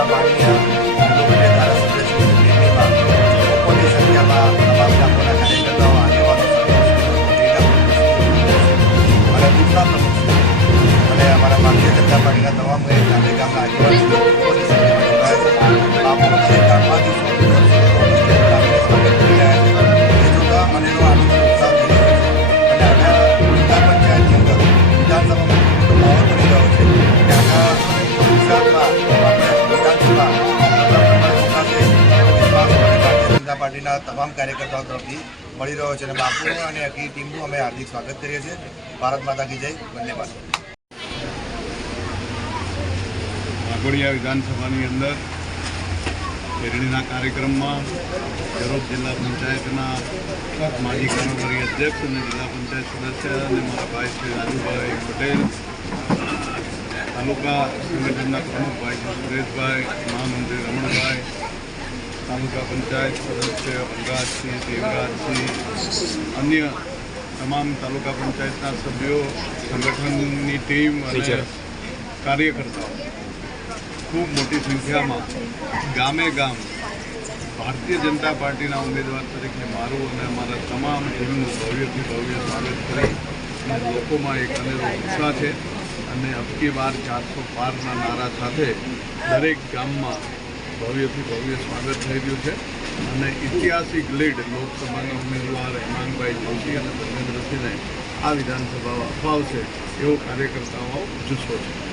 આપણા માનનીય લોકપ્રિય ધારાસભ્ય શ્રી દિલ્હીમાં મોટી સંખ્યામાં તમામ ગામોના કાર્યકર્તાઓ આગેવાનો અને બૂથના પ્રમુખ અને અમારા ભારતીય જનતા પાર્ટીના તમામ ગામે ગામના આગેવાનો મોટી સંખ્યામાં જોડાયા છે. બાપુ દરેક ગામમાંથી સ્વાગત કરી રહ્યા છે. એ જોતાં અનેરો આનંદ ઉત્સાહ થઈ રહ્યો છે અને આના જિલ્લા પંચાયતની અંદર વિધાનસભામાં માહોલ બની રહ્યો છે. ત્યાંના ગુજરાતમાં વિધાનસભા ભારતીય જનતા પાર્ટીના તમામ કાર્યકર્તાઓ તરફથી મળી રહ્યો છે અને બાપુ અને આખી ટીમનું અમે હાર્દિક સ્વાગત કરીએ છીએ. ભારત માતા કી જય. વંદે માતરમ. વાઘોડિયા વિધાનસભાની અંદર પેરણીના કાર્યક્રમમાં જરોદ જિલ્લા પંચાયતના માજી કારોબારી અધ્યક્ષ અને જિલ્લા પંચાયત સદસ્ય અને મારા ભાઈ શ્રી રાજુભાઈ પટેલ, તાલુકા સંગઠનના પ્રમુખ ભાઈ શ્રી સુરેશભાઈ, મહામંત્રી રમણભાઈ, તાલુકા પંચાયત સદસ્ય વનરાજસિંહ, દેવરાજસિંહ, અન્ય તમામ તાલુકા પંચાયતના સભ્યો, સંગઠનની ટીમ અને કાર્યકર્તાઓ ખૂબ મોટી સંખ્યામાં ગામે ગામ ભારતીય જનતા પાર્ટીના ઉમેદવાર તરીકે મારું અને અમારા તમામ ટીમનું ભવ્યથી ભવ્ય સ્વાગત કરી લોકોમાં એક અનેરો ઉત્સાહ છે અને અબકી બાર 400 પારના નારા સાથે દરેક ગામમાં ભવ્યથી ભવ્ય સ્વાગત થઈ રહ્યું છે અને ઐતિહાસિક લીડ લોકસભાના ઉમેદવાર હેમાંગભાઈ જોશી અને ધર્મેન્દ્રસિંહને આ વિધાનસભામાં અપાવશે એવો કાર્યકર્તાઓ જુસ્સો છે.